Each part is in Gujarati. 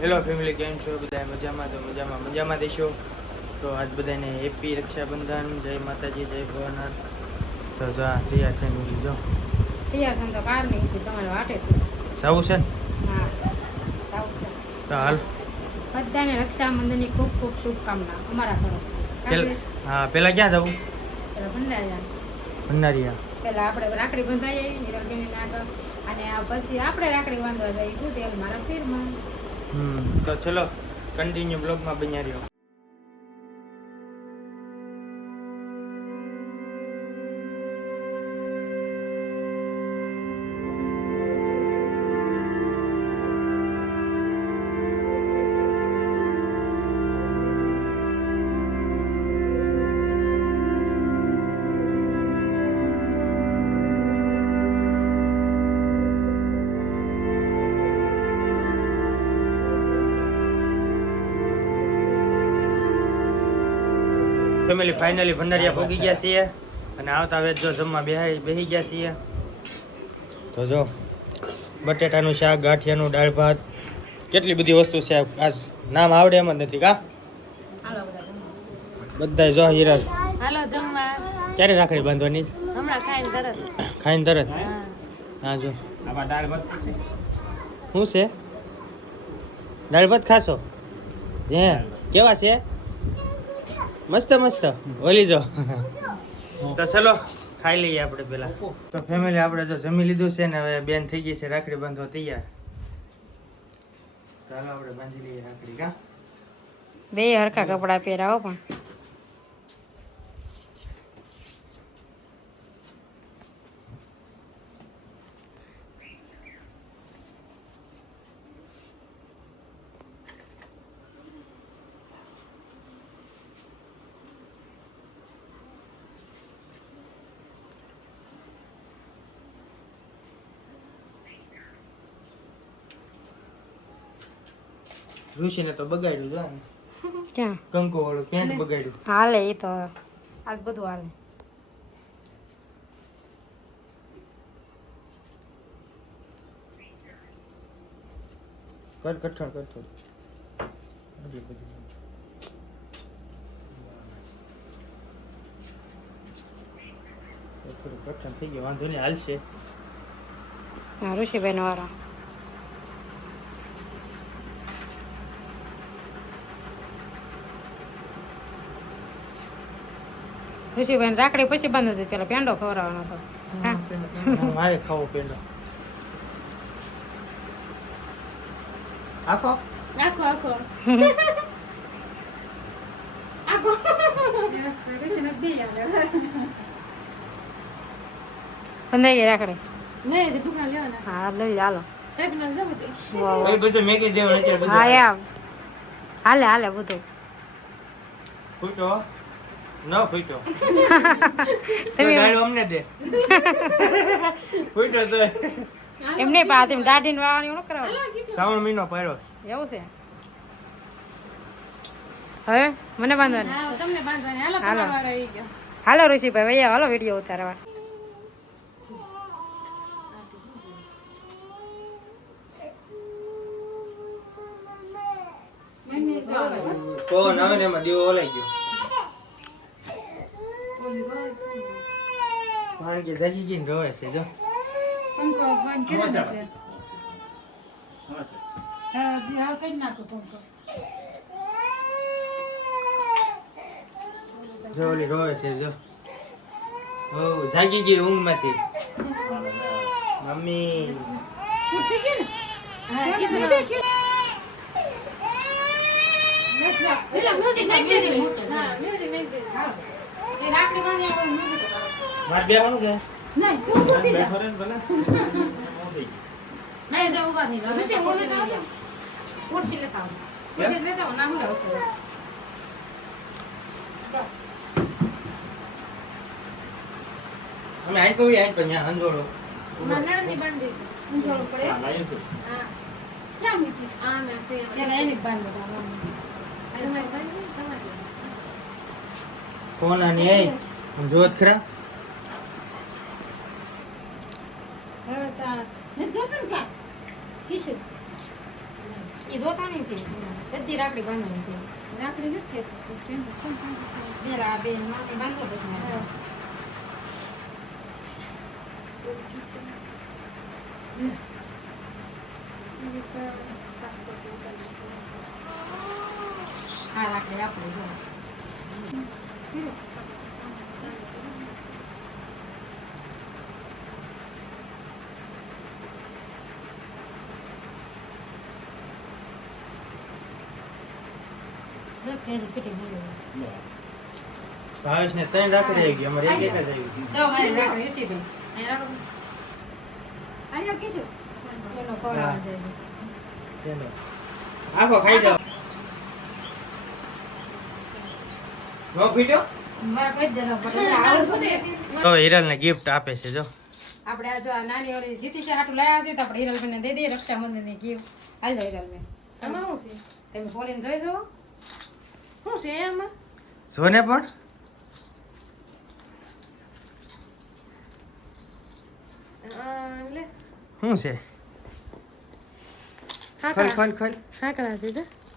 હેલો ફેમિલી, કેમ છો બધા? મજામાં? તો મજામાં દેશો. તો આજ બધાને હેપી રક્ષાબંધન, જય માતાજી, જય ભવનાથ. તો જો આ તૈયાર છે ને જો તૈયાર થઈને તો કાર નહીં તમારે વાટે છે. જવું છે ને? હા જાવું છે. તો હાલ બધાને રક્ષાબંધનની ખૂબ ખૂબ શુભકામના અમારા તરફથી. હા, પેલા ક્યાં જવું? પેલા ભંડારીયા. ભંડારીયા પેલા આપણે રાખડી બંધાઈ આવી નિરલબેનની આગળ, અને પછી આપણે રાખડી બાંધવા જઈએ દૂધ મારા પીરમાં. તો ચલો કન્ટિન્યુ બ્લોગમાં બન્યા રહ્યો. ફેમિલી ફાઇનલી ભંડારીયા પહોંચી ગયા છીએ અને આવતા વેત જો જમવા બેસી ગયા છીએ. તો જો બટેટાનું શાક, ગાંઠિયાનું દાળ ભાત, કેટલી બધી વસ્તુ છે. આ નામ આવડે એમ જ નથી કા? બધા જો હીરા. હાલો જમવા. ક્યારે રાખડી બાંધવાની? હમણાં ખાઈને તરત. ખાઈને તરત? હા જો આમાં દાળ ભાત છે. શું છે? દાળ ભાત ખાશો? હે કેવા છે? મસ્ત મસ્ત. ઓલી જો. તો ચલો ખાઈ લઈએ આપણે પેલા. તો ફેમિલી આપણે જો જમી લીધું છે ને, હવે બેન થઈ ગઈ છે રાખડી બાંધવા તૈયાર. ચાલો આપણે બાંધી લઈએ રાખડી કા? બે હરખા કપડા પહેરાવો પણ. ઋષિને તો બગાડ્યું જો ક્યાં કંકુ વાળું પેન્ટ બગાડ્યું. હાલે એ તો આજ બધું હાલે. કર કઠણ કરતો થોડું કઠણ થઈ ગયું, વાંધો નહીં, હાલશે. હા ઋષિબેન વાળો. ઋષિબેન રાખડી પછી બાંધી હતી, પેલા પેંડો ખવડાવવાનો હતો. મારે ખાવો પેંડો. આખો આખો આખો આખો બંધાઈ ગઈ રાખડી. હા લઈ હાલો. એ બધું મેકી દેવાનું છે બધું. હા એમ હાલે હાલે બધું. ફૂટો ન ફૂટો તમે ગાળો અમને દે. ફૂટો તો એમને પા તમે દાઢીને વાળવાની ન કરાવો. શ્રાવણ મહિનો પાડ્યો. એવું છે. હવે મને બાંધવાની. હાલો હાલો ઋષિભાઈ ભૈયા હાલો વિડીયો ઉતારવા. કોણ આવે ને એમાં દીવો ઓલાઈ ગયો. કારણ કે જાગી ગઈ ને રવે છે જો. જો ઓલી રોવે છે જો. ઓ જાગી ગઈ ઊંઘમાંથી. મમ્મી મારે બેવાનું છે. નહીં તું ઉભી જા. નહીં જો ઉભા થઈ જાવ. ઋષિ મોડે જાવ. ખુરશી લેતા આવો. ખુરશી લેતા આવો, ના હું લાવશે. અમે આઈ કોઈ આઈ પણ ત્યાં અંજોડો નણંદની બાંધી. અંજોડો પડે. હા ક્યાં મીઠી? આ મે સે. પેલા એની બાંધ દો. આ મારી બાંધી તમારી. કોણ આની આઈ જોત ખરા. હવે તા ને જોતું કા કિશોર એ ઈ જોતા નહીં છે બધી રાખડી બાંધવાની છે રાખડી નથી ખેતી પેલા બે નાની બાંધો પછી મારે હા રાખડી આપણે જો ભાવેશ ને 3 રાખડી આવી ગઈ અમારે એક જ આવી ગઈ જો મારી રાખડી છે ભાઈ અહીં રાખો અહીંયા કીશું એનો કોરા જાય ચલો આખો ખાઈ જાઓ નો પીટો મારા કોઈ જરા પડે આવડતું નથી તો હિરલ ને ગિફ્ટ આપે છે જો આપણે આ જો આ નાની ઓલી જીતી છે હાટું લાયા છે તો આપણે હિરલબેનને દે દઈએ રક્ષાબંધનની ગિફ્ટ હાલ દો હિરલબેન આમાં શું છે તમે ખોલીને જોઈ જુઓ શું છે આમાં જોને પણ લે શું છે ખોલ ખોલ ખોલ સાંકળા છે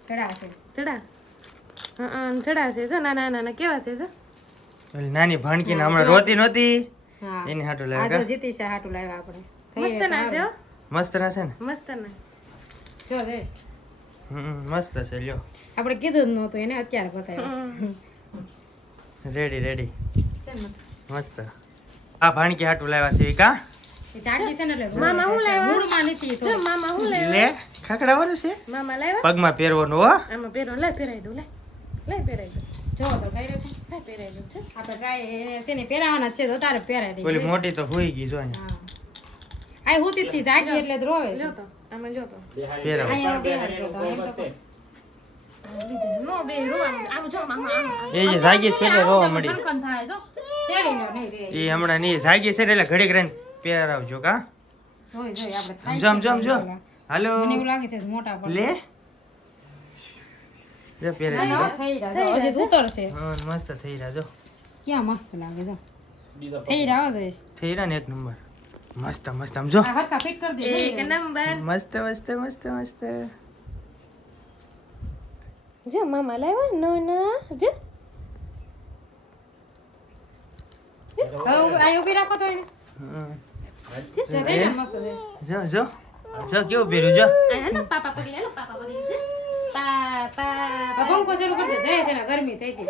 ચડા છે ચડા ચડા છે જો નાના નાના કેવા છે જો ઓલી નાની ભાણકી ને હમણાં રોતી નહોતી હા એની હાટુ આ લાવ્યા જો જીતી છે હાટું લાવ્યા આપણે મસ્ત ના છે હો. મસ્ત ના છે ને મસ્ત ના જો જોઈ મસ્ત છે લ્યો આપણે કીધું જ નહોતું એને અત્યારે બતાવ્યું રેડી રેડી છે ને મસ્ત. મસ્ત આ ભાણકી હાટુ લાવ્યા છે ઈ કા એ જાગી છે ને એટલે મામા હું લાવ્યા? મૂળમાં નથી જો તો મામા હું લાવ્યા લે ખખડાવાનું છે મામા લાવ્યા પગમાં પહેરવાનું હો આમાં પહેરો લે પહેરાઈ દઉં લે પહેરાઈ દઉં જો તો કઈ રીતે લે પહેરાઈ દઉં છે આપણે ટ્રાય છે ને પહેરાવાના જ છે તો તારે પહેરાઈ દઈએ ઓલી મોટી તો હોઈ ગઈ જો ને હા આ હુતી જ તી જાગી એટલે જ રોવે છે જો તો આમાં જો તો પહેરાવ અહીંયા બેહાડી દે તો એમ તો કોઈ. નો બે રો આમ જો મામા આમ એ જે જાગી છે એટલે રોવા મળી ખનખન થાય જો તેડી નો નહીં રે એ હમણાં ની જાગી છે એટલે ઘડીક રહીને પહેરાવજો કા જોઈ જોઈ આપણે થાય જમ છે જમ જો પેલા. હાલો મને એવું લાગે છે મોટા પર લે જો પહેરાઈ ના, ગયો. થઈ રહ્યા જો હજી તો ઉતરશે હા મસ્ત થઈ રહ્યા જો ક્યાં મસ્ત લાગે જો થઈ રહ્યા હો જઈશ થઈ રહ્યા ને એક નંબર મસ્ત મસ્ત આમ જો આ હરખા ફિટ કરી દે એક નંબર મસ્ત મસ્ત મસ્ત મસ્ત જો મામા લાવ્યા નો ના જો હવે આ ઊભી રાખો તો એને હા. જો થઈ રહ્યા મસ્ત છે જો જો જો કેવું પહેર્યું જો આ ને પાપા પકડી લે પાપા પકડી છે પાપા આ પંખો ચાલુ કરી દે જય છે ને ગરમી થઈ ગઈ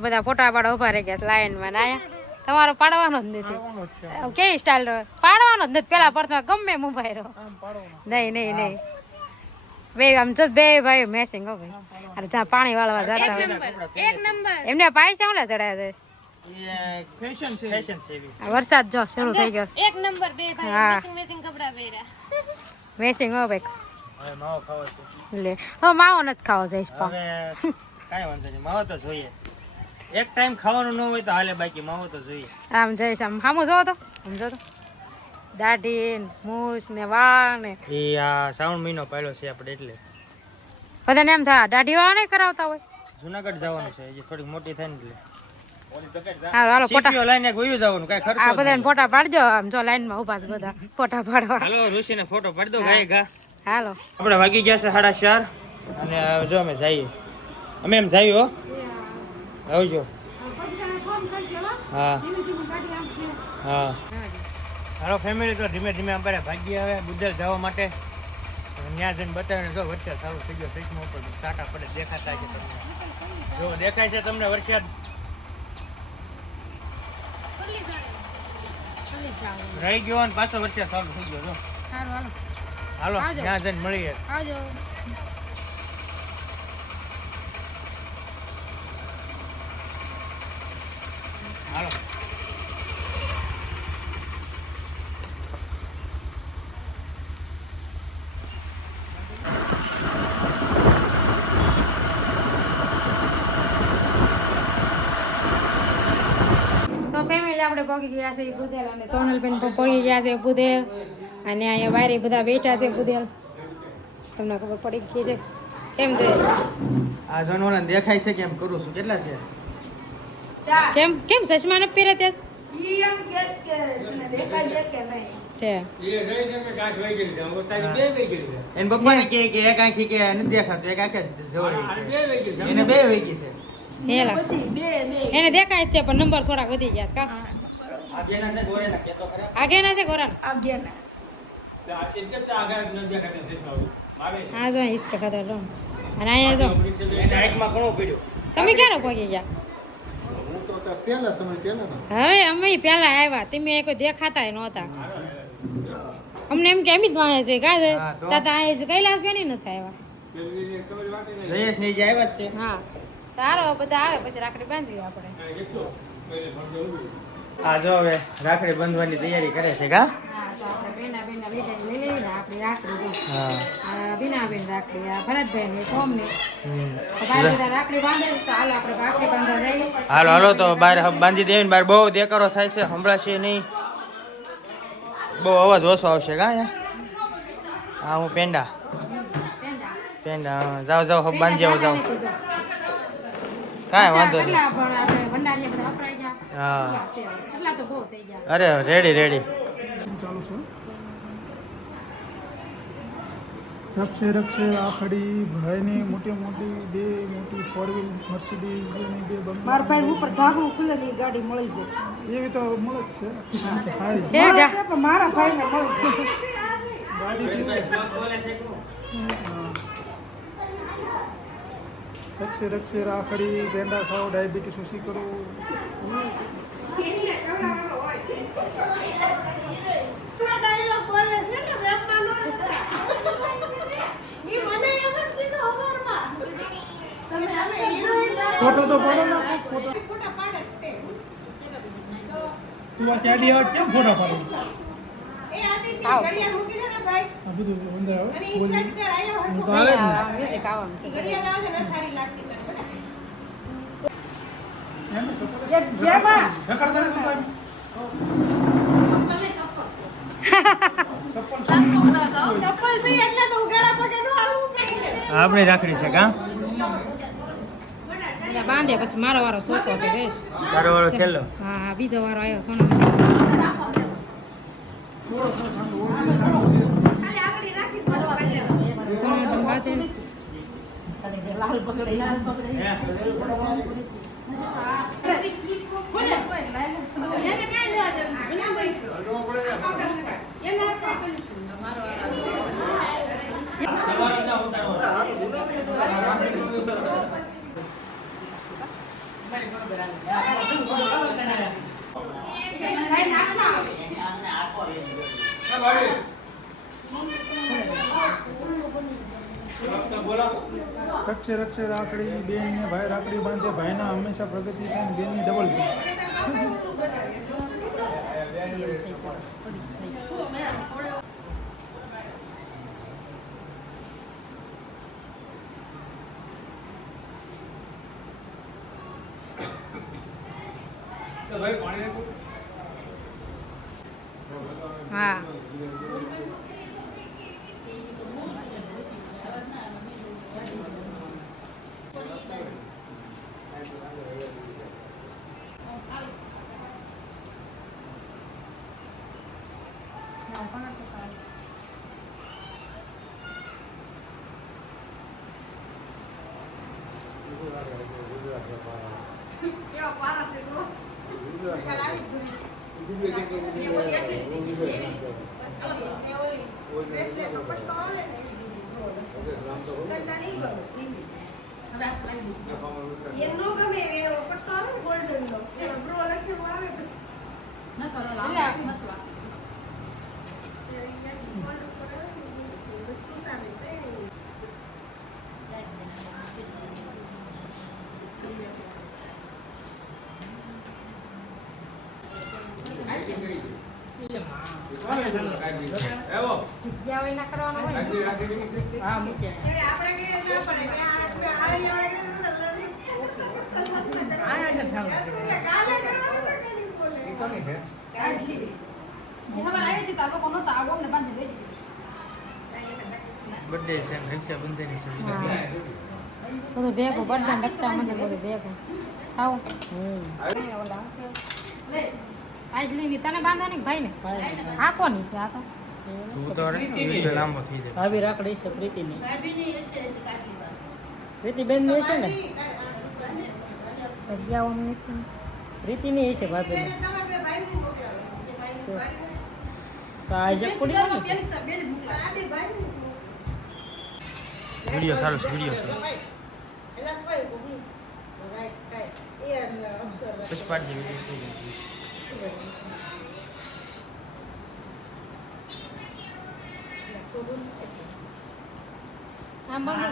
બધા ફોટા પાડવા ઉભા રહી ગયા લાઈન માં આયા તમારો પાડવાનો જ નથી કેવી સ્ટાઇલ પાડવાનો જ નથી પેલા પડતા ગમે મોબાઈલ નહીં નહીં નહીં બે આમ જો બે ભાઈ મેસિંગ હો ભાઈ અરે જ્યાં પાણી વાળવા જતા હોય એક નંબર એમને પૈસા ઓલા ચડાયા છે ફેશન છે એવી આ વરસાદ જો શરૂ થઈ ગયો એક નંબર બે ભાઈ હા. મેચિંગ મેચિંગ કપડા પહેર્યા મેસિંગ હો ભાઈ હવે માવો ખાવો છે લે હવે માવો નથી ખાવો જઈશ હવે કાંઈ વાંધો નહીં માવો તો જોઈએ એક ટાઈમ ખાવાનું ન હોય તો હાલે બાકી માવો તો જોઈએ આમ જઈશ આમ સામું જોવો તો આમ જો તો દાઢી ને મૂછ ને વાળ ને એ આ શ્રાવણ મહિનો પાડ્યો છે આપણે એટલે બધાને એમ થાય દાઢી વાળા નહીં કરાવતા હોય જુનાગઢ જવાનું છે હજી થોડીક મોટી થાય ને એટલે હાલો હાલો ફોટા સીપીઓ લઈને ગયું જવાનું કાંઈ ખર્ચો આ જ બધાને નહીં. ફોટા પાડજો આમ જો લાઈન માં ઉભા છે બધા ફોટા પાડવા હાલો ઋષિને ફોટો પાડી દો ગાય ઘા હાલો આપણે વાગી ગયા છે 4:30 અને હવે જો અમે જઈએ અમે એમ જઈએ હો આવજો હા હા હાલો ફેમિલી તો ધીમે ધીમે અમારે ભાગીએ હવે બુદ્ધેલ જવા માટે ત્યાં જઈને બતાવીને જો વરસાદ ચાલુ થઈ ગયો ચશ્મા ઉપર સાટા પડે દેખાતા છે તમને જો દેખાય છે તમને વરસાદ રહી ગયો અને પાછો વરસાદ ચાલુ થઈ ગયો જો હાલો હાલો હાલો આવજો. ત્યાં જઈને મળીએ આવજો હાલો તો ફેમિલી આપણે પગી ગયા છે બુધેલ અને સોનલબેન પણ પગી ગયા છે બુધેલ અને અહીંયા બારે બધા બેઠા છે બુધેલ તમને ખબર પડી ગઈ છે કેમ છે આ જોનવાના દેખાય છે કેમ કરું છું કેટલા છે કેમ કેમ ચશ્મા નથી પહેર્યા ત્યાં તે એને પપ્પાને કહે કે એક આંખી કે નથી દેખાતું, એક આંખે જોડે એને બે વહી ગઈ છે. હેલા એને દેખાય જ છે પણ નંબર થોડાક વધી ગયા છે કા આગેના છે ગોરેના કે તો ખરા આગેના છે ગોરાન હા જો ઈસ્ક ખતર લો અને અહીંયા જો એના આંખમાં ઘણું પડ્યું. તમે ક્યારે પહોંચી ગયા હવે અમે પેલા આવ્યા તમે કોઈ દેખાતા નહોતા અમને એમ કે એમ જ વાંહે છે કા છે હા, તો? તાતા અહીંયા કૈલાસ બેની નથી આવ્યા જયેશ ને જે આવ્યા જ છે. હા તારો બધા આવે પછી રાખડી બાંધવી આપણે આ જો હવે રાખડી બાંધવાની તૈયારી કરે છે કા. હા તો આપણે બેના લઈ લઈએ ને આપણી રાખડી જો હા આ બીનાબેન રાખડી આ ભરતભાઈ ને સોમ ને હમ. ભાઈ બધા રાખડી બાંધે છે તો હાલો આપણે રાખડી બાંધવા જઈએ હાલો હાલો તો બહાર બાંધી દેવી ને બહાર બહુ દેકારો થાય છે, સંભળાશે નહીં, બહુ અવાજ ઓછો આવશે કા અહીંયા. હા હું પેંડા પેંડા હા. જાઓ જાઓ હબ બાંધી આવો જાઓ, કાંઈ વાંધો નહીં. કેટલા પણ આપણે ભંડારીયા બધા વપરાઈ ગયા હા કેટલા છે? કેટલા તો બહુ થઈ ગયા અરે રેડી રેડી. રક્ષે રક્ષે રાખડી ભાઈની મોટી મોટી બે મોટી ફોર વ્હીલ મર્સિડીઝ ની બે બંગલા મારા ભાઈ ઉપર ઢાંકણું ખુલે ની ગાડી મળી જાય એવી તો મળે જ છે સારી હે મળે જા. છે પણ મારા ભાઈને મળી જાય ગાડી કેવી? રક્ષે રક્ષે રાખડી પેંડા ખાઓ ડાયાબિટીસ ઓછી કરો. ફોટો તો પાડો ને ફોટો તું આ ક્યાં ડી કેમ ફોટો પાડો આ બધું અંદર આવે બોલી હું તો આવે જ ને મ્યુઝિક આવવાનું છે એમ જેમાં નકર તને શું થાય ચપ્પલ છે એટલે તો ઉગાડા પગે નો આવવું પડે આપણી રાખડી છે કા. એટલે બાંધે પછી મારો વારો સોતો છે દેશ તારો વાળો છેલ્લો. હા બીજો વારો આવ્યો સોના સોના પણ બાંધે ને. રક્ષે રક્ષે રાખડી બેન ને ભાઈ રાખડી બાંધે ભાઈના હંમેશા પ્રગતિ થાય ને બેનની ડબલ થાય. હા એનો ગમે એનો પટ્ટો આવે ગોલ્ડન નો એનો બ્રો લખેલું આવે બસ વસ્તુ સામે જગ્યા હોય ના કરવાનો હોય આપણે કે ના પડે કે આ બર્થડે છે ને રક્ષાબંધન છે. બધું ભેગું બર્થડે રક્ષાબંધન બધું ભેગું આવું ઓલા આજલી તને બાંધવાની કે ભાઈને આ કોની છે આ તો તું તો રે લાંબો થઈ જાય. આવી રાખડી છે પ્રીતિની. પ્રીતિબેન ની છે ને? જગ્યા ઓમ નથી પ્રીતિની છે ભાભીની. તો આ છે કુડી આવે છે. વિડિયો સારો છે, વિડિયો છે. પછી પાડજે વિડિયો. આમ બંધ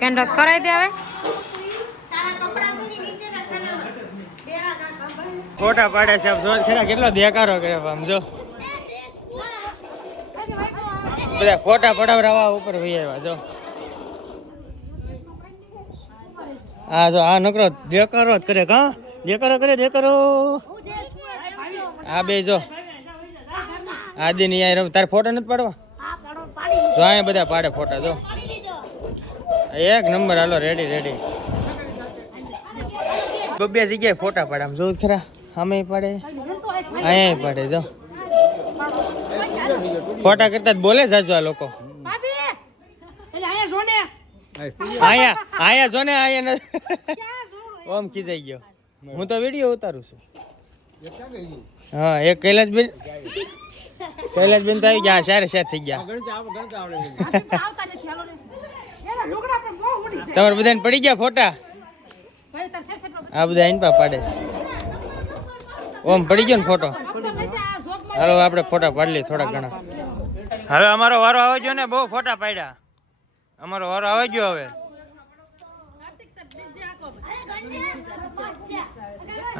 પેન્ડો કરાઈ દે હવે ફોટા પાડે છે આમ જો ખરા કેટલો દેકારો કરે આમ જો બધા ફોટા પડાવરાવા ઉપર વહી આવ્યા જો આ જો આ નકરો દેકારો જ કરે કા દેકારો કરે દેકારો આ બે જો આદિ ની યાર તાર ફોટો નથી પાડવા જો અહીંયા બધા પાડે ફોટા જો એક નંબર હાલો રેડી રેડી બબ્બે જગ્યાએ ફોટા પાડે આમ જોઉં ખરા આમે પાડે અહીંયા પાડે જો ફોટા કરતા જ બોલે જાજો આ લોકો અહીંયા જો ને અહીંયા ઓમ ખીજાઈ ગયો હું તો વિડીયો ઉતારું છું હા એક કૈલાસબેન તો આવી ગયા સારે સાર થઈ ગયા તમારે બધાને પડી ગયા ફોટા આ બધા આઈન પા પાડે છે ઓમ પડી ગયો ને ફોટો હાલો આપણે ફોટા પાડી લઈએ થોડા ઘણા હવે અમારો વારો આવે ગયો ને બહુ ફોટા પાડ્યા અમારો વારો આવે ગયો હવે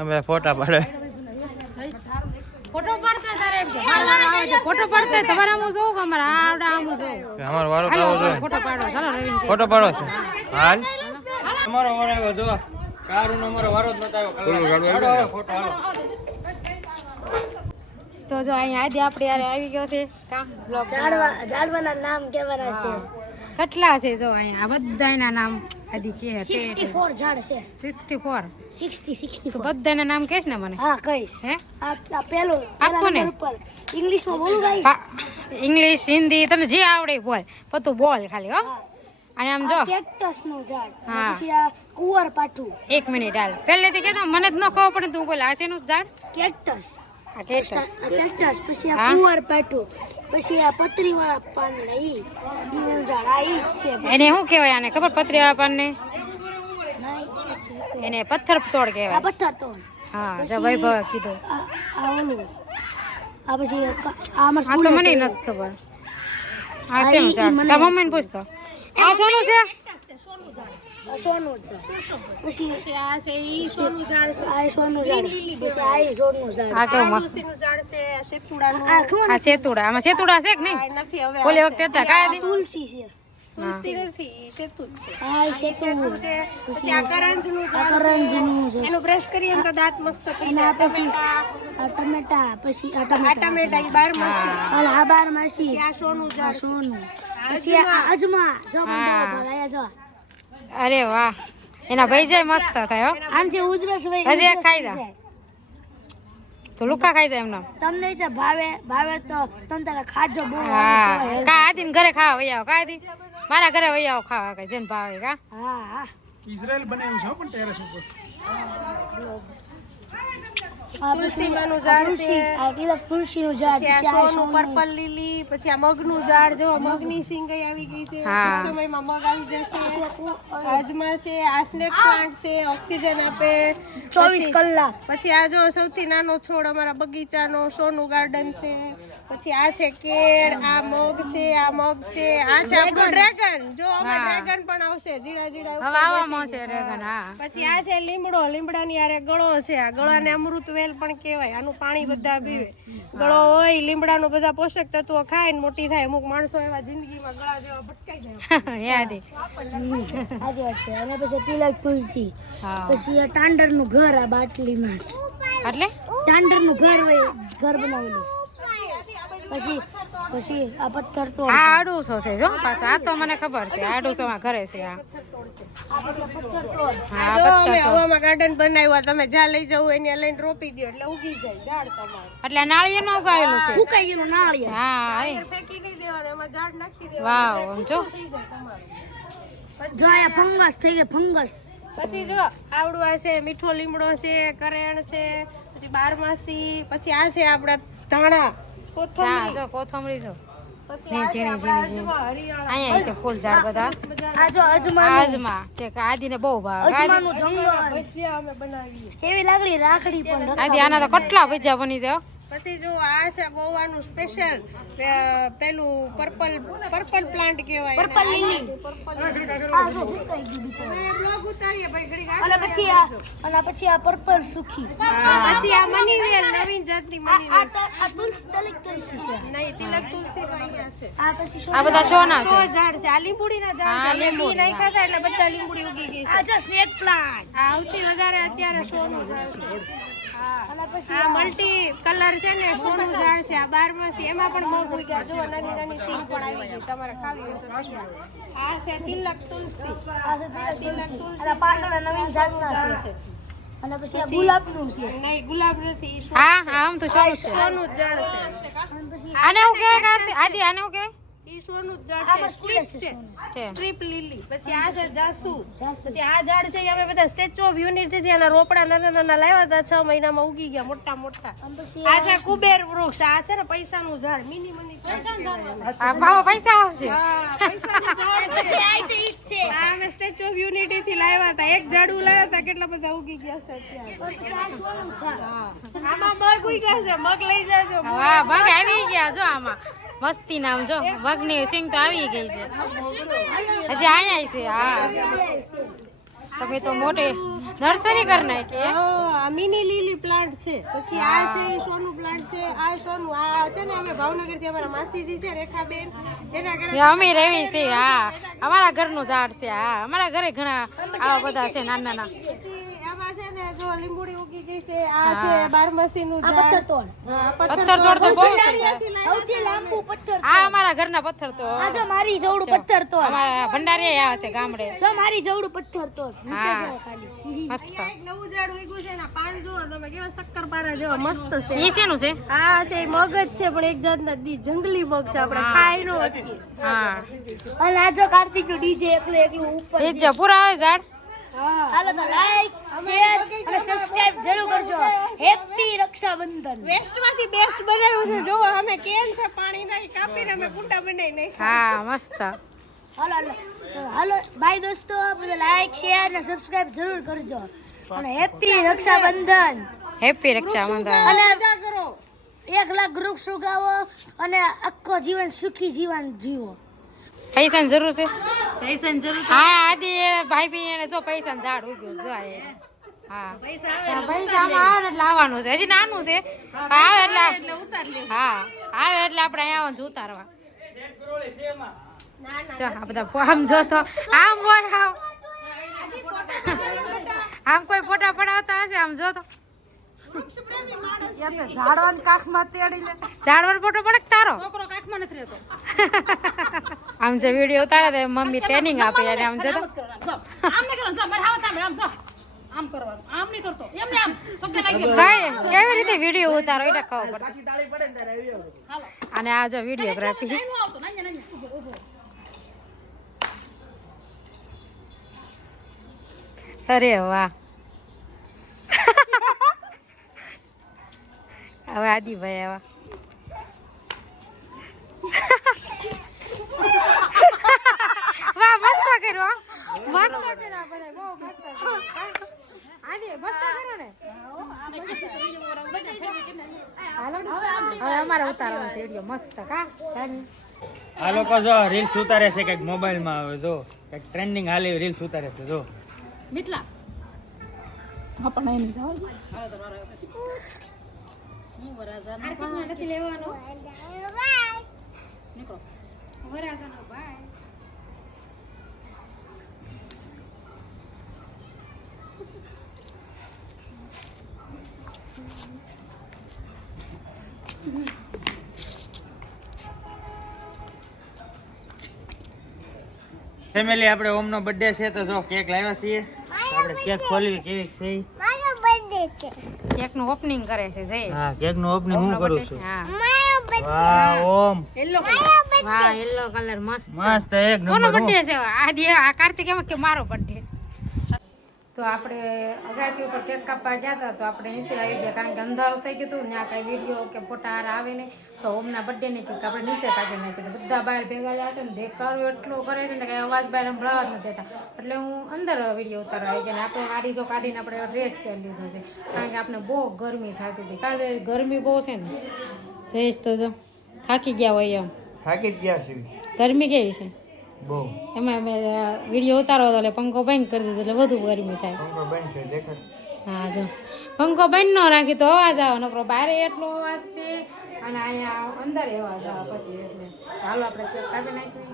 અમે ફોટા પાડે ફોટો પાડતા તારે એમ છે ફોટો પાડતા તમારે આમ જોઉં કે અમારે આવડા આમ જોઉં અમારો વારો તો આવો જોઈએ ફોટો પાડો ચાલો રવિન ફોટો પાડો છે હાલ અમારો વારો આવ્યો જો કારુનો અમારો વારો જ નતો આવ્યો ફોટો હાલો તો જો અહીંયા આજે આપણે યાર આવી ગયો છે કામ બ્લોગ ઝાડવાના નામ કેવાના છે? કેટલા છે જો અહીંયા આ બધાના નામ આદિ કે 64 ઝાડ છે. 64 64 તો બધાના નામ કહેશ ને મને હા કહીશ. હે આ પેલું આખું ને ઇંગ્લિશમાં બોલું ગાઈસ. ઇંગ્લિશ હિન્દી તને જે આવડે એ બોલ પણ તું બોલ ખાલી હો અને આમ જો કેક્ટસ નું ઝાડ. હા. પછી આ કુંવર પાઠું. 1 મિનિટ હાલ પહેલેથી કહેતો મને જ ન ખબર પડે તું બોલ આ શેનું ઝાડ કેક્ટસ. આ કેક્ટસ આ કેક્ટસ પછી આ હા. કુંવર પાઠું પછી આ પતરી વાળા પાંદડા ઈ ઝાડ આ ઈ જ છે. એને શું કહેવાય આને ખબર પતરી આપણને એને પથ્થર તોડ આ કહેવાય પથ્થર તો હા જો વૈભવ કીધું આ ઓલું આ પછી આ અમાર આ તો સ્કૂલ મને નથી ખબર આ શેનું ઝાડ તારા મમ્મીને પૂછતો આ શેનું છે સોનું છે. પછી આ છે ઈ સોનું ઝાડ છે. આ સોનું ઝાડ. પછી આ ઈ સોનું ઝાડ. આ કેવું મસ્ત ઝાડ છે. આ સેતુડાનું. આ ખબર આ સેતુડા આમાં સેતુડા છે કે નહીં નથી હવે. ઓલી વખતે હતા કાયા દી તુલસી છે. તુલસી નથી સેતુ જ છે. હા આ સેતુ છે. પછી આ કરંજનું આ ઝાડ કરંજનું છે એનું બ્રશ કરીએ ને તો દાંત મસ્ત થઈ જાય. પછી આ ટમેટા પછી આ ટમેટા ઈ 12 માસી. આ 12 માસી. પછી આ સોનું ઝાડ. સોનું. પછી આ અજમા. જો મને બહુ ભાવે. જો અરે વાહ એના ભાઈ જાય મસ્ત થાય હો આનથી ઉધરસ હોય. હજી એક ખાઈ જા તો લુકા ખાઈ જાય એમનો. તમને તે ભાવે તો તમે તારા ખાજો બહુ હા કા આદિન ઘરે ખાવા વઈ આવો. કા આદિ મારા ઘરે વઈ આવો ખાવા કઈ જેને ભાવે. કા હા ઇઝરાયલ બનાવ્યું છે પણ ટેરેસ ઉપર. તુલસીમાંનું ઝાડ છે, આ તિલક તુલસીનું ઝાડ છે, આ સોનું પર્પલ લીલી, પછી આ મગનું ઝાડ જો મગની સિંગઈ આવી ગઈ છે. હા. ટૂંક સમયમાં મગ આવી જશે. અજમા છે, આ સ્નેક પ્લાન્ટ છે, ઓક્સિજન આપે 24 કલાક. પછી આ જો સૌથી નાનો છોડ અમારા બગીચાનો સોનું ગાર્ડન છે. પછી આ છે કેળ, આ મગ છે, આ મગ છે, આ છે આપણું ડ્રેગન. જો આમાં ડ્રેગન પણ આવશે જીડા જીડા હવે આવવામાં છે રેગન. હા પછી આ છે લીમડો, લીમડાની આરે ગળો છે. આ ગળાને અમૃત વેલ પણ કહેવાય. આનું પાણી બધા પીવે. ગળો હોય લીમડાનું બધા પોષક તત્વો ખાય ને મોટી થાય. અમુક માણસો એવા જિંદગીમાં ગળા જેવા ભટકાઈ જાય. યાદ આજે વાત છે. અને પછી તિલક તુલસી, પછી આ ટાંડરનું ઘર આ બાટલીમાં. એટલે ટાંડરનું ઘર હોય, ઘર બનાવેલું. પછી આ પથ્થર તો આ આડુસો છે જો પાછો. આ તો મને ખબર છે આડુસો માં ઘરે છે. આ હા જો અમે પથ્થર તો હવામાં ગાર્ડન બનાવ્યા. તમે જ્યાં લઈ જવું એને લઈને રોપી દો એટલે ઉગી જાય ઝાડ તમારું. એટલે નાળિયેર નું ઉગાવેલું છે. ઉકાઈ ગયેલું નાળિયેર. હા ફેંકી નહીં દેવાનું, એમાં ઝાડ નાખી દેવાનું. વાવ આમ જો થઈ જાય તમારું. જો આ ફંગસ થઈ ગઈ ફંગસ. પછી જો આવડું આ છે મીઠો લીમડો છે, કરેણ છે, પછી બારમાસી, પછી આ છે આપડા ધાણા, હા કોથમરી, જો કોથમરી જો પછી આ છે આપડા અજમા, હરિયાણા. અહીંયા છે ફૂલ ઝાડ બધા. આ જો અજમા, આજમાં છે કે આદિને બહુ ભાવે. અજમાનું જંગલ. ભજીયા અમે બનાવીએ. કેવી લાગડી રાખડી પણ. આદિ આના તો કેટલા ભજીયા બની જાય. પછી જો આ છે ગોવાનું સ્પેશિયલ પેલું પર્પલ પ્લાન્ટ કહેવાય. પર્પલ લીલી. આ જો ઉતારી ગઈ બિચારી. બ્લોગ ઉતારીએ ભાઈ ઘડી. અને પછી આ પર્પલ સુખી. પછી આ મની વેલ, નવીન જાતની મની વેલ. આ તિલક તુલસી છે. નહીં, તિલક તુલસી અહીંયા છે. આ પછી આ બધા સોના છે. ઝાડ છે. આ લીંબુડીના ઝાડ છે. લીંબુ નાખ્યા હતા એટલે બધા લીંબુડી ઉગી ગઈ છે. આ જો સ્નેક પ્લાન્ટ. આ સૌથી વધારે અત્યારે સોનું ઝાડ છે. આ મલ્ટી કલર છે ને સોનું ઝાડ છે. આ બારમાસી એમાં પણ મગ ઉગ્યા. જો નાની નાની સિંગ પણ આવી ગઈ. તમારે ખાવી હોય તો તૈયાર. આ છે તિલક તુલસી. આ છે તિલક તુલસી. આ પાટણના નવીન જાતના છે. અને પછી આ ગુલાબનું છે. નહીં, ગુલાબ નથી. ઈ હા હા આમ તો સોનું છે. સોનું જ ઝાડ છે. આને હું કહેવાય આદિ? આને હું કહેવાય? ઈ સોનું જ ઝાડ છે. સ્ટ્રીપ છે. સ્ટ્રીપ લીલી. પછી આ છે જાસુ. પછી આ ઝાડ છે એ અમે બધા સ્ટેચ્યુ ઓફ યુનિટી થી આના રોપડા નાના નાના લાવ્યા હતા. 6 મહિનામાં ઉગી ગયા મોટા મોટા. આ છે કુબેર વૃક્ષ. આ છે ને પૈસાનું ઝાડ. મિની આ ભાવ પૈસા આવશે. હા, પૈસાનું ઝાડ છે. પછી આ તે ઈ જ છે. આ અમે સ્ટેચ્યુ ઓફ યુનિટી થી લાવ્યા હતા. એક ઝાડું લાવ્યા હતા, કેટલા બધા ઉગી ગયા છે અત્યારે. પછી આ સોનું ઝાડ. આમાં મગ ઉગ્યા છે. મગ લઈ જાજો. વાહ મગ આવી ગયા જો આમાં. મસ્તી નામ જો મગની સિંગ તો આવી ગઈ છે. હજી અહીંયા છે. હા તમે તો મોટી નર્સરી કરી નાખી. આ મિની લીલી પ્લાન્ટ છે. પછી આ છે ઈ સોનું પ્લાન્ટ છે. આ સોનું આ છે ને અમે ભાવનગર થી અમારા માસીજી છે રેખાબેન, જેના ઘરે અમે રેવી છે. હા અમારા ઘરનું ઝાડ છે. હા અમારા ઘરે ઘણા આવા બધા છે નાના નાના. પછી એમાં છે ને જો લીંબુડી ઉગી ગઈ છે. આ છે બારમાસી નું ઝાડ. પથ્થર તોડ. પથ્થર તોડ તો બહુ છે. સૌથી લાંબુ પથ્થર. આ અમારા ઘરના પથ્થર તો આ જો મારી જવડું પથ્થર તોડ. અમારા ભંડારી આવે છે ગામડે. જો મારી જવડું પથ્થર તોડ. નીચે હા. જો ખાલી. મસ્ત. એક નવું ઝાડ ઉગ્યું છે ને પાન જો તમે કેવા શક્કરપારા જેવા મસ્ત છે. એ શેનું છે? આ છે મગ જ છે પણ એક જાતના જંગલી મગ છે. આપણે ખાઈ નો શકીએ. હા અને આ જો કાર્તિક નું ડીજે એકલું ઉપર. એ જ પૂરા આવે ઝાડ. હાલો તો લાઈક શેર અને સબસ્ક્રાઇબ જરૂર કરજો. હેપી રક્ષાબંધન. વેસ્ટ માંથી બેસ્ટ બનાવ્યું છે. જો અમે કેન છે પાણી નહીં કાપીને અમે કુંડા બનાવી નહીં. હા મસ્ત. હાલો હાલો બાય દોસ્તો. બધા લાઈક શેર અને સબસ્ક્રાઇબ જરૂર કરજો. અને હેપી રક્ષાબંધન. હેપી રક્ષાબંધન. અને મજા કરો. 1 લાખ વૃક્ષ ઉગાવો અને આખો જીવન સુખી જીવન જીવો. પૈસાની જરૂર છે. પૈસાની જરૂર. હા આદિ ભાઈ બી એને જો પૈસાનું ઝાડ ઉગ્યું છે. જો આ. હા પૈસા આમાં આવે ને એટલે આવવાનું છે. હજી નાનું છે. આવે એટલે ઉતાર લે. હા આવે એટલે આપણે અહીંયા આવવાનું છે ઉતારવા. જો આ બધા આમ જો તો આમ હોય આમ કોઈ ફોટા પડાવતા હશે. આમ જો તો ઝાડવાન કાખમાં તેડી લે. ઝાડવાનો ફોટો પડે તારો છોકરો કાખમાં નથી રહેતો. આમ જે વિડીયો ઉતારે તો મમ્મી ટ્રેનિંગ આપે અને આમ જો તો આમ ન કરો મારે હાવ તામ આમ જો આમ કરવાનું આમ નહીં કરતો એમને આમ પગે લાગી ભાઈ કેવી રીતે વિડીયો ઉતારો એટલે ખબર પડે. અને આ જો વિડીયોગ્રાફી નહીં આવતો નહીં ઉભો ઉભો અરે વાહ. હવે આદિભાઈ આવા વાહ મસ્ત કર્યો મસ્ત કર્યો બધા બહુ મસ્ત આદિ મસ્ત કર્યો ને. હાલો હવે અમારે ઉતારવાનું છે વિડીયો મસ્ત કા ટાઈમ. આ લોકો જો રીલ્સ ઉતારે છે કંઈક મોબાઈલમાં આવે જો કંઈક ટ્રેન્ડિંગ હાલી રીલ્સ ઉતારે છે જો. મિથલા હા પણ એમ જાવ હાલો તમારો હું વરાજાનો નથી લેવાનો નીકળો વરાજાનો ભાઈ. ફેમિલી આપણે ઓમનો બર્થડે છે તો જો કેક લાવ્યા છીએ. આપણે કેક ખોલવી કેવી છે ઈ. કેક નું ઓપનિંગ કરે છે જય. હા કેક નું ઓપનિંગ હું કરું છું. હા વાહ ઓમ યલો કલર વાહ યલો કલર મસ્ત મસ્ત એક કોનો નંબર. બર્થડે છે આ કાર્તિક એમ કે મારો બર્થડે. તો આપણે અગાસી ઉપર કેક કાપવા ગયા હતા તો આપણે નીચે આવી ગયા કારણ કે અંધારું થઈ ગયું હતું ત્યાં કાંઈ વિડીયો કે ફોટા આવે નહીં તો ઓમના બર્થડેની કેક આપણે નીચે કાઢી નાખી બધા બહાર ભેગા થયા છે ને દેખાડો એટલો કરે છે ને કે અવાજ બહાર સંભળાવા જ નથી દેતા એટલે હું અંદર વિડીયો ઉતારવા આવી ગયા આપણે આડી જો કાઢીને આપણે ડ્રેસ પહેરી લીધો છે કારણ કે આપણે બહુ ગરમી થતી હતી કારણ કે ગરમી બહુ છે ને જઈશ તો જો થાકી ગયા હોય એમ થાકી ગયા છે ગરમી કેવી છે બહુ. એમાં અમે વિડીયો ઉતારો હતો એટલે પંખો બંધ કરી દીધો એટલે વધુ ગરમી થાય. પંખો બંધ છે દેખાડ. હા જો પંખો બંધ ન રાખી તો અવાજ આવે નકરો બહાર એટલો અવાજ છે અને અહીંયા અંદર અવાજ આવે પછી એટલે ચાલો આપણે કેક કાપી નાખીએ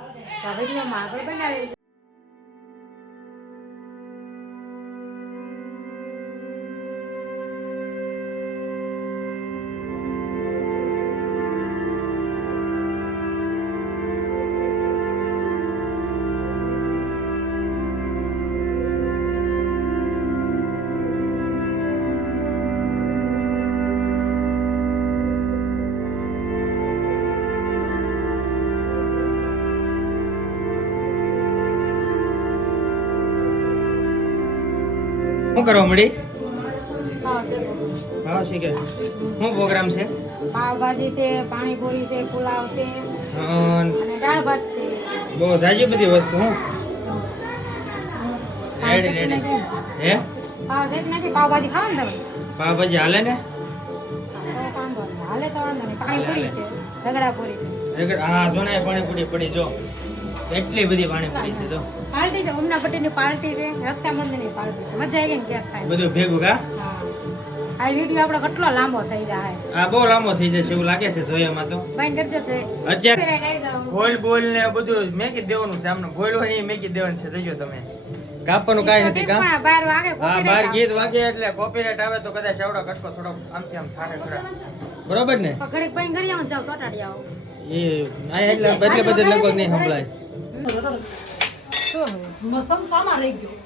તો આ વિડીયોમાં આગળ બનાવીએ. શું કરવા મળી? હા શેકો હા શીખે. શું પ્રોગ્રામ છે? પાવભાજી છે પાણીપુરી છે પુલાવ છે અન અને દાળ ભાત છે. બહુ જાજી બધી વસ્તુ હું પાવ રેડી શેકી રેડી. નાખી. હે પાવ શેકી નાખી પાવભાજી ખાવ ને તમે પાવભાજી હાલે ને? તો વાંધો નહીં. હાલે તો વાંધો નહીં પાણીપુરી છે રગડાપુરી છે હા જો ને પાણીપુરી પડી જો એટલી બધી પાણીપુરી છે જો પાર્ટી છે ઓમના બર્થડેની પાર્ટી છે રક્ષાબંધનની પાર્ટી છે મજા આવી ગઈ ને કેક ખાઈ. બધું ભેગું કા. હા આ વિડીયો આપણો કેટલો લાંબો થઈ જાય આ બહુ લાંબો થઈ જશે એવું લાગે છે જોયામાં તો. બંધ કરજો જય અત્યારે આવી જાવ બોલ બોલ ને બધું મેકી જ દેવાનું છે આમને બોલ હોય ને એ મેકી જ દેવાનું છે જોજો તમે કાપવાનું કાંઈ નથી કામ. પણ બાર વાગે હા copyright બાર આવે. ગીત વાગે એટલે કોપીરાઈટ આવે તો કદાચ આવડો કટકો થોડો આમથી આમ થાકે ખરા બરોબર ને પણ ઘડીક બંધ કરી આવો ને જાઓ ચોટાડી આવો એ આ એટલે બદલે બદલે લગભગ નહીં સંભળાય. શું હવે? મોસમ પામાં રહી ગયો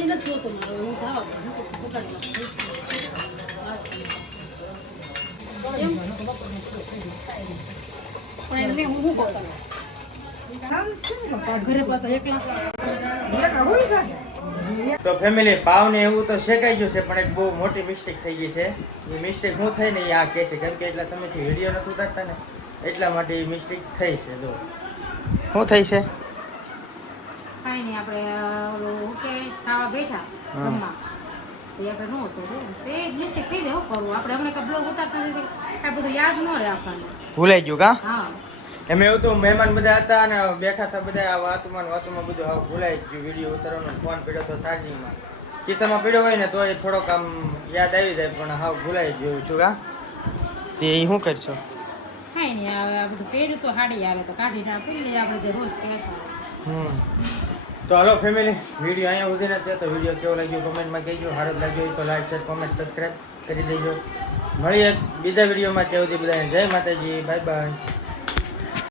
એ નથી જોતો મારો હું જાવ પણ એમને હું શું કરતા ઘરે પાછા એકલા તો ફેમિલી પાવ ને એવું તો શેકાઈ ગયું છે પણ એક બહુ મોટી મિસ્ટેક થઈ ગઈ છે એ મિસ્ટેક શું થઈ ને એ આ કહે છે કેમ કે એટલા સમયથી વિડીયો નથી ઉતારતા ને એટલા માટે એ મિસ્ટેક થઈ છે જો શું થઈ છે કાંઈ નહીં આપણે ઓલું કે ખાવા બેઠા જમવા તો એ આપણે નહોતું તે જ મિસ્ટેક થઈ જાય શું કરવું આપણે હમણાં કાંઈ બ્લોગ ઉતારતા નથી કાંઈ બધું યાદ ન રહે આપણને ભૂલાઈ ગયું કા હા એમ એવું તો મહેમાન બધા હતા અને બેઠા હતા બધા આ વાતમાં બધું હાવ ભૂલાઈ ગયું વિડીયો ઉતારવાનો ફોન પડ્યો તો ચાર્જિંગમાં ખિસ્સામાં પડ્યો હોય ને તો એ થોડોક આમ યાદ આવી જાય પણ હાવ ભૂલાઈ ગયું છું કા તે શું કરશો કાંઈ નહીં હવે આ બધું પહેર્યું તો સાડી આવે તો કાઢીને આપી લઈએ આપણે જે રોજ પહેરતા તો હાલો ફેમિલી વિડીયો અહીંયા સુધી નથી તો વિડીયો કેવો લાગ્યો કોમેન્ટમાં કહેજો સારો લાગ્યો હોય તો લાઈક શેર કોમેન્ટ સબસ્ક્રાઈબ કરી દેજો મળીએ બીજા વિડીયોમાં ત્યાં સુધી બધાને જય માતાજી બાય બાય.